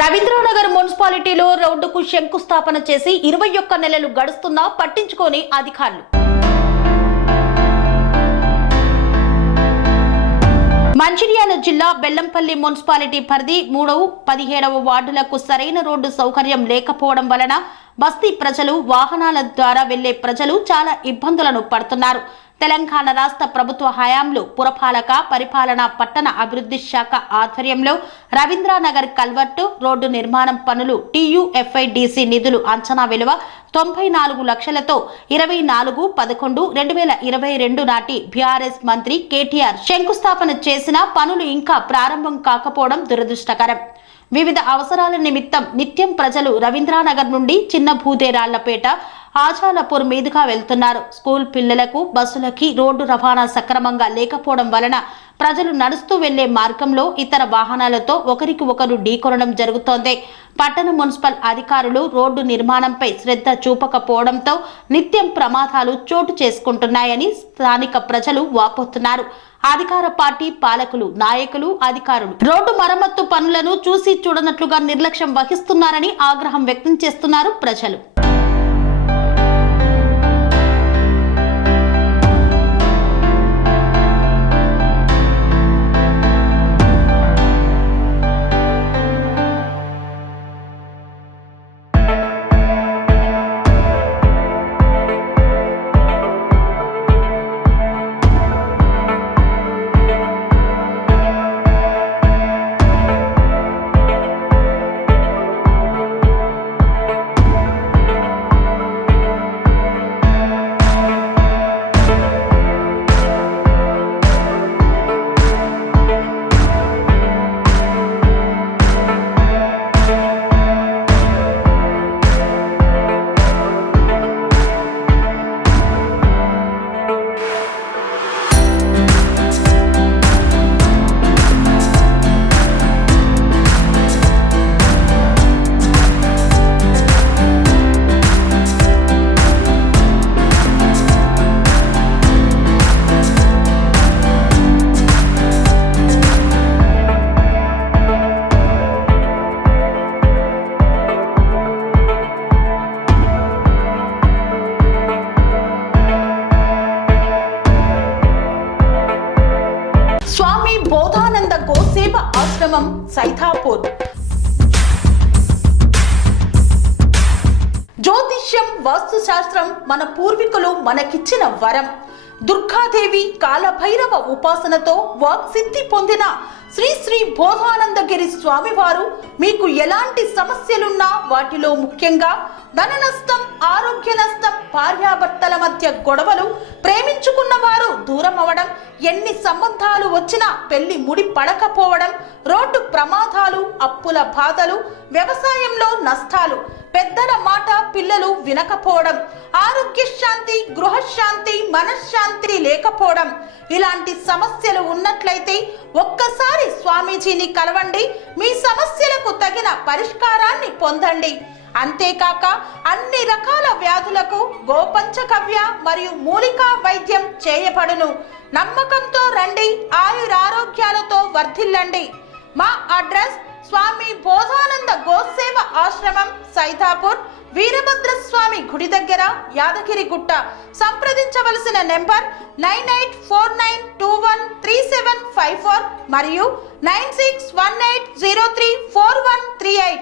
రవీంద్రనగర్ మున్సిపాలిటీలో రోడ్డుకు శంకుస్థాపన చేసి 21 నెలలు గడుస్తున్నా పట్టించుకోని అధికారులు. మంచిర్యాల జిల్లా బెల్లంపల్లి మున్సిపాలిటీ పరిధి 3వ, 17వ వార్డులకు సరైన రోడ్డు సౌకర్యం లేకపోవడం వలన బస్తీ ప్రజలు, వాహనాల ద్వారా వెళ్లే ప్రజలు చాలా ఇబ్బందులను పడుతున్నారు. తెలంగాణ రాష్ట్ర ప్రభుత్వ హయాంలో పురపాలక పరిపాలన పట్టణ అభివృద్ధి శాఖ ఆధ్వర్యంలో రవీంద్రనగర్ కల్వర్టు రోడ్డు నిర్మాణం పనులు TUFIDC నిధులు అంచనా విలువ 94 లక్షలతో 24/11/2022 నాటి BRS మంత్రి KTR శంకుస్థాపన చేసిన పనులు ఇంకా ప్రారంభం కాకపోవడం దురదృష్టకరం. వివిధ అవసరాల నిమిత్తం నిత్యం ప్రజలు రవీంద్రనగర్ నుండి చిన్న భూదేరాళ్లపేట, ఆచాలపూర్ మీదుగా వెళ్తున్నారు. స్కూల్ పిల్లలకు బస్సులకి రోడ్డు రవాణా సక్రమంగా లేకపోవడం వలన ప్రజలు నడుస్తూ వెళ్లే మార్గంలో ఇతర వాహనాలతో ఒకరికి ఒకరు ఢీకొనడం జరుగుతోంది. పట్టణ మున్సిపల్ అధికారులు రోడ్డు నిర్మాణంపై శ్రద్ధ చూపకపోవడంతో నిత్యం ప్రమాదాలు చోటు చేసుకుంటున్నాయని స్థానిక ప్రజలు వాపోతున్నారు. అధికార పార్టీ పాలకులు, నాయకులు, అధికారులు రోడ్డు మరమ్మత్తు పనులను చూసి చూడనట్లుగా నిర్లక్ష్యం వహిస్తున్నారని ఆగ్రహం వ్యక్తం చేస్తున్నారు ప్రజలు. స్వామి బోధానంద గోసేవ ఆశ్రమం సైథాపూర్. జ్యోతిష్యం, వాస్తుశాస్త్రం మన పూర్వీకులు మనకిచ్చిన వరం. దుర్గాదేవి, కాలభైరవ ఉపాసనతో వాక్సిద్ధి పొందిన శ్రీ శ్రీ బోధానందగిరి స్వామివారు మీకు ఎలాంటి సమస్యలున్నా, వాటిలో ముఖ్యంగా ధన నష్టం, ఆరోగ్య నష్టం, భార్యాభర్తల మధ్య గొడవలు, ప్రేమించుకున్న వారు దూరం అవడం, ఎన్ని సంబంధాలు వచ్చినా పెళ్లి ముడి పడకపోవడం, రోడ్డు ప్రమాదాలు, అప్పుల బాధలు, వ్యవసాయంలో నష్టాలు, పెద్దల మాట పిల్లలు వినకపోవడం, ఆరోగ్య శాంతి, గృహశాంతి, మనశ్శాంతి లేకపోవడం, ఇలాంటి సమస్యలు ఉన్నట్లయితే ఒక్కసారి స్వామీజీని కలవండి. మీ సమస్యలకు తగిన పరిష్కారాన్ని పొందండి. అంతేకాక అన్ని రకాల వ్యాధులకు గోపంచకవ్య మరియు మూలికా వైద్యం చేయబడును. నమ్మకంతో రండి, ఆయురారోగ్యాలతో వర్ధిల్లండి. మా అడ్రస్ స్వామి బోధానంద గోసేవ ఆశ్రమం, సైథాపూర్, వీరభద్రస్వామి గుడి దగ్గర, యాదగిరిగుట్ట. సంప్రదించవలసిన నెంబర్ 9849213754 మరియు 9618034138.